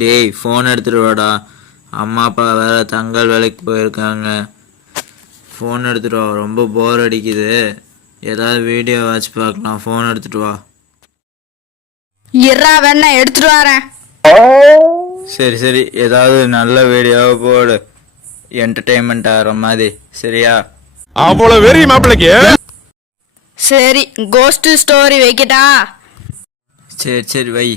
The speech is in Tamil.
டேய் ஃபோன் எடுத்துட்டு வாடா. அம்மா அப்பா வேற தங்கல் வேலைக்கு போயிருக்காங்க. ஃபோன் எடுத்துட்டு வா, ரொம்ப போர் அடிக்குது. ஏதாவது வீடியோ வாட்ச் பார்க்கலாம். ஃபோன் எடுத்துட்டு வா. இறா வேணா எடுத்துட்டு வரேன். சரி சரி, ஏதாவது நல்ல வீடியோவை போடு, என்டர்டெயின்மெண்ட் ஆகிற மாதிரி. சரியா? அவ்வளவு வெறி மாப்பிளைக்கு. சரி, கோஸ்ட் ஸ்டோரி வைக்கட்டா? சரி சரி வை.